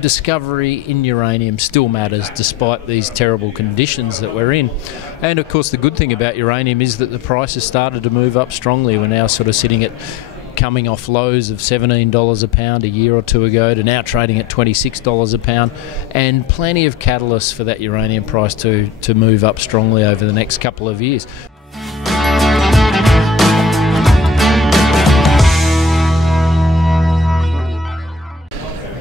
Discovery in uranium still matters despite these terrible conditions that we're in. And of course the good thing about uranium is that the price has started to move up strongly. We're now sort of sitting at coming off lows of $17 a pound a year or two ago to now trading at $26 a pound, and plenty of catalysts for that uranium price to move up strongly over the next couple of years.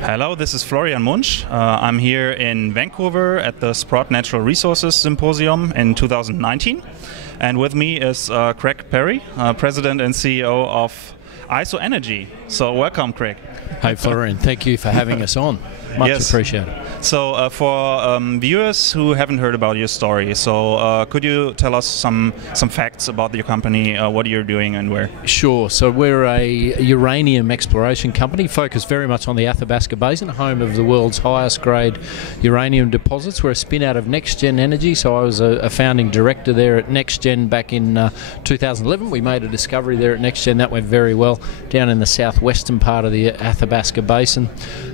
Hello, this is Florian Munch. I'm here in Vancouver at the Sprott Natural Resources Symposium in 2019. And with me is Craig Parry, President and CEO of ISO Energy. So welcome, Craig. Hey Florian, thank you for having us on. Much appreciated. So for viewers who haven't heard about your story, so could you tell us some facts about your company, what you're doing and where? Sure. So we're a uranium exploration company focused very much on the Athabasca Basin, home of the world's highest grade uranium deposits. We're a spin out of NextGen Energy, so I was a founding director there at NextGen back in 2011. We made a discovery there at NextGen that went very well down in the southwestern part of the Athabasca Basin.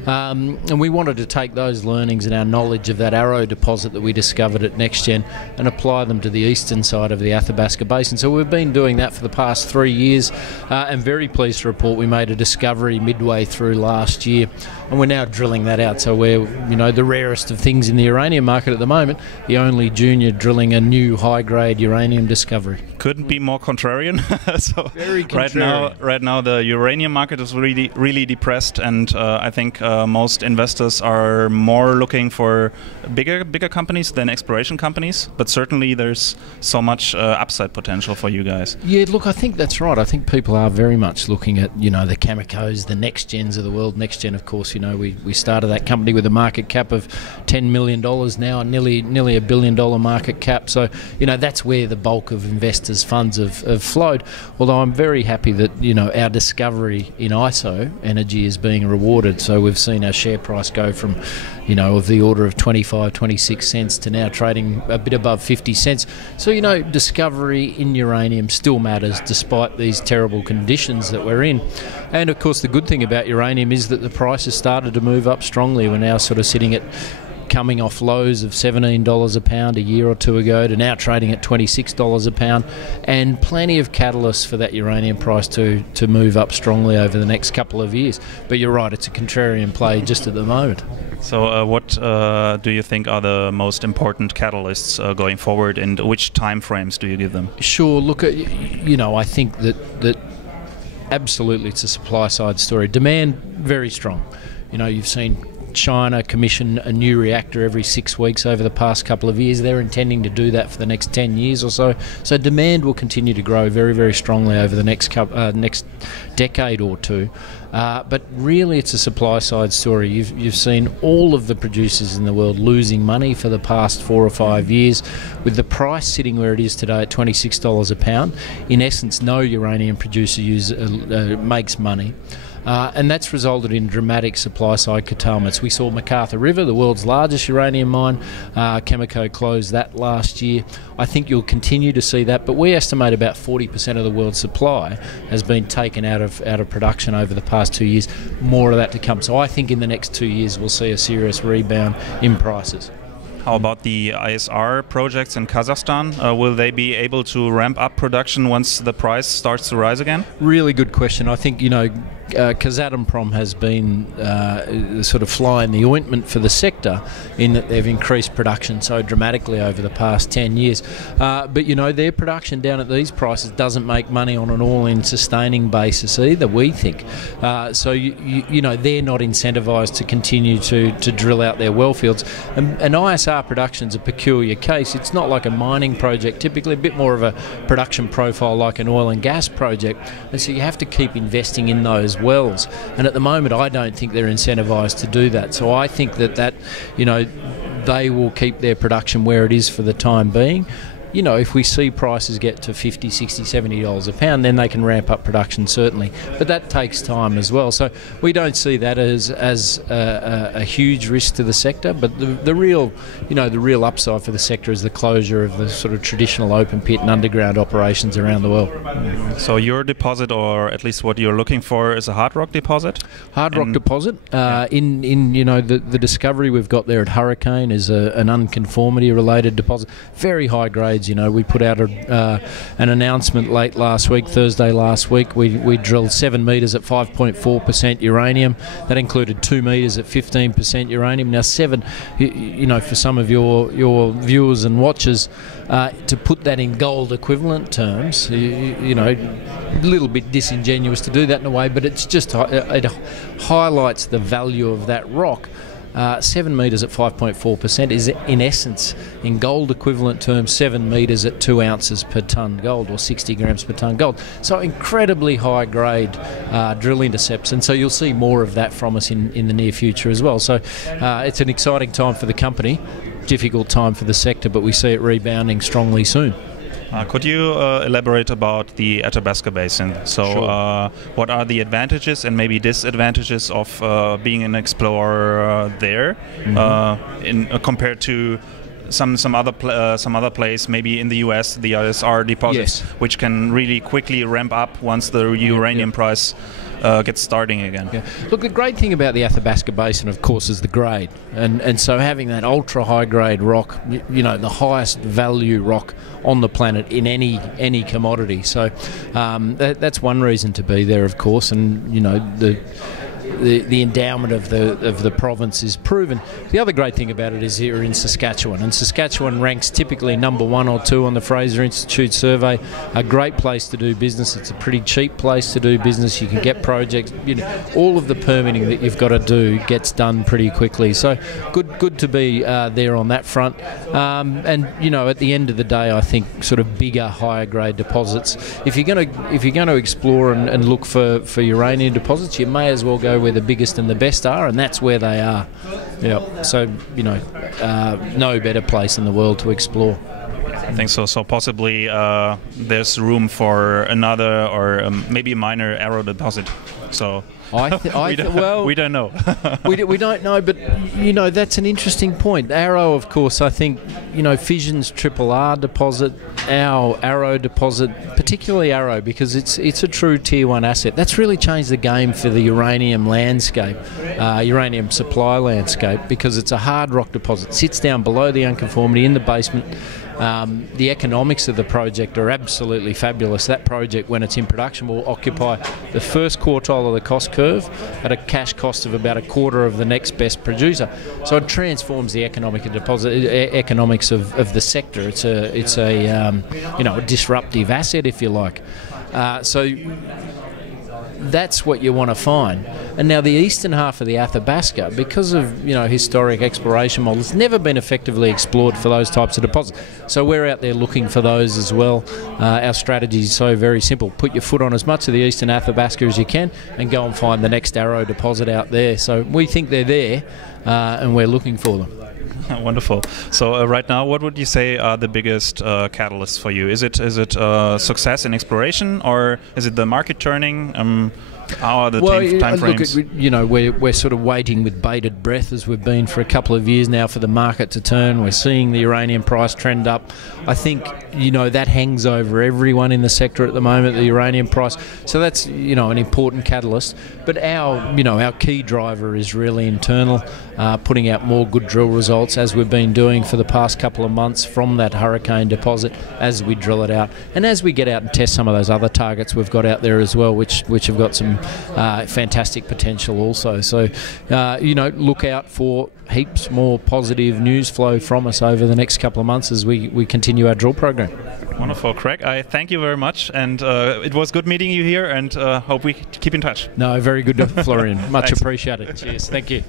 And we wanted to take those learnings and our knowledge of that Arrow deposit that we discovered at NextGen and apply them to the eastern side of the Athabasca Basin. So we've been doing that for the past 3 years, and very pleased to report we made a discovery midway through last year, and we're now drilling that out. So we're, you know, the rarest of things in the uranium market at the moment, the only junior drilling a new high-grade uranium discovery. Couldn't be more contrarian. So very contrarian. Right now the uranium market is really depressed, and I think most investors are more looking for bigger companies than exploration companies, but certainly there's so much upside potential for you guys. Yeah, look, I think that's right. I think people are very much looking at, you know, the Chemicos, the NextGens of the world. NextGen, of course, you know, we started that company with a market cap of $10 million now, nearly $1 billion market cap. So, you know, that's where the bulk of investors' funds have flowed. Although I'm very happy that, you know, our discovery in ISO Energy is being rewarded. So we've seen our share price go from, you know, of the order of 25, 26 cents to now trading a bit above 50 cents. So, you know, discovery in uranium still matters despite these terrible conditions that we're in. And of course the good thing about uranium is that the price has started to move up strongly. We're now sort of sitting at coming off lows of $17 a pound a year or two ago to now trading at $26 a pound, and plenty of catalysts for that uranium price to move up strongly over the next couple of years. But you're right, it's a contrarian play just at the moment. So what do you think are the most important catalysts going forward, and which time frames do you give them? Sure, look, you know, I think that absolutely it's a supply side story. Demand very strong. You know, you've seen China commission a new reactor every 6 weeks over the past couple of years. They're intending to do that for the next 10 years or so. So demand will continue to grow very, very strongly over the next decade or two. But really it's a supply side story. You've seen all of the producers in the world losing money for the past 4 or 5 years, with the price sitting where it is today at $26 a pound. In essence, no uranium producer makes money. And that's resulted in dramatic supply-side curtailments. We saw McArthur River, the world's largest uranium mine, Chemico closed that last year. I think you'll continue to see that, but we estimate about 40% of the world's supply has been taken out of production over the past 2 years. More of that to come. So I think in the next 2 years we'll see a serious rebound in prices. How about the ISR projects in Kazakhstan? Will they be able to ramp up production once the price starts to rise again? Really good question. I think, you know, Kazatomprom has been sort of fly in the ointment for the sector in that they've increased production so dramatically over the past 10 years. But, you know, their production down at these prices doesn't make money on an all-in sustaining basis either, we think. So, you know, they're not incentivised to continue to drill out their well fields. And ISR production's a peculiar case. It's not like a mining project, typically a bit more of a production profile like an oil and gas project. And so you have to keep investing in those wells, and at the moment I don't think they're incentivised to do that. So I think that you know, they will keep their production where it is for the time being. if we see prices get to $50, $60, $70 a pound, then they can ramp up production, certainly. But that takes time as well. So we don't see that as a huge risk to the sector. But the real upside for the sector is the closure of the sort of traditional open pit and underground operations around the world. So your deposit, or at least what you're looking for, is a hard rock deposit? Hard rock deposit. The discovery we've got there at Hurricane is an unconformity related deposit. Very high grades. We put out an announcement late last week, Thursday last week. We drilled 7 metres at 5.4% uranium. That included 2 metres at 15% uranium. Now 7, for some of your viewers and watchers, to put that in gold equivalent terms, a little bit disingenuous to do that in a way, but it's just it highlights the value of that rock. 7 metres at 5.4% is, in essence, in gold equivalent terms, 7 metres at 2 ounces per tonne gold, or 60 grams per tonne gold. So incredibly high grade drill intercepts, and so you'll see more of that from us in the near future as well. So it's an exciting time for the company, difficult time for the sector, but we see it rebounding strongly soon. Could you elaborate about the Athabasca Basin? So Sure. What are the advantages and maybe disadvantages of being an explorer there compared to some other place, maybe in the US, the ISR deposits, Yes. which can really quickly ramp up once the uranium price gets starting again? Yeah. Look, the great thing about the Athabasca Basin, of course, is the grade, and so having that ultra high grade rock, the highest value rock on the planet in any commodity. So that's one reason to be there, of course, and the endowment of the province is proven. The other great thing about it is you're in Saskatchewan, and Saskatchewan ranks typically number 1 or 2 on the Fraser Institute survey. A great place to do business. It's a pretty cheap place to do business. You can get projects. All of the permitting that you've got to do gets done pretty quickly. So good to be there on that front. And at the end of the day, I think sort of bigger, higher grade deposits. If you're going to explore and look for uranium deposits, you may as well go where the biggest and the best are, and that's where they are. So no better place in the world to explore. I think so. So possibly there's room for another or maybe a minor arrow deposit. So we don't know. we don't know, but that's an interesting point. Arrow, of course, I think Fission's Triple R deposit, our Arrow deposit, particularly Arrow, because it's a true tier 1 asset. That's really changed the game for the uranium landscape, uranium supply landscape, because it's a hard rock deposit. Sits down below the unconformity in the basement. The economics of the project are absolutely fabulous. That project, when it's in production, will occupy the first quartile of the cost curve at a cash cost of about a quarter of the next best producer. So it transforms the economics of the sector. It's a disruptive asset, if you like. So that's what you want to find. And now the eastern half of the Athabasca, because of historic exploration models, never been effectively explored for those types of deposits. So we're out there looking for those as well. Our strategy is so very simple: put your foot on as much of the eastern Athabasca as you can, and go and find the next Arrow deposit out there. So we think they're there, and we're looking for them. Wonderful. So right now, what would you say are the biggest catalysts for you? Is it success in exploration, or is it the market turning? How are the time frames? Look, we're sort of waiting with bated breath, as we've been for a couple of years now, for the market to turn. We're seeing the uranium price trend up. I think that hangs over everyone in the sector at the moment, the uranium price. So that's an important catalyst. But our key driver is really internal, putting out more good drill results, as we've been doing for the past couple of months from that Hurricane deposit, as we drill it out, and as we get out and test some of those other targets we've got out there as well, which have got some fantastic potential also. So look out for heaps more positive news flow from us over the next couple of months as we continue our drill program. Wonderful, Craig. I thank you very much, and it was good meeting you here, and hope we keep in touch. No, very good, Florian. Much appreciated. Cheers. Thank you.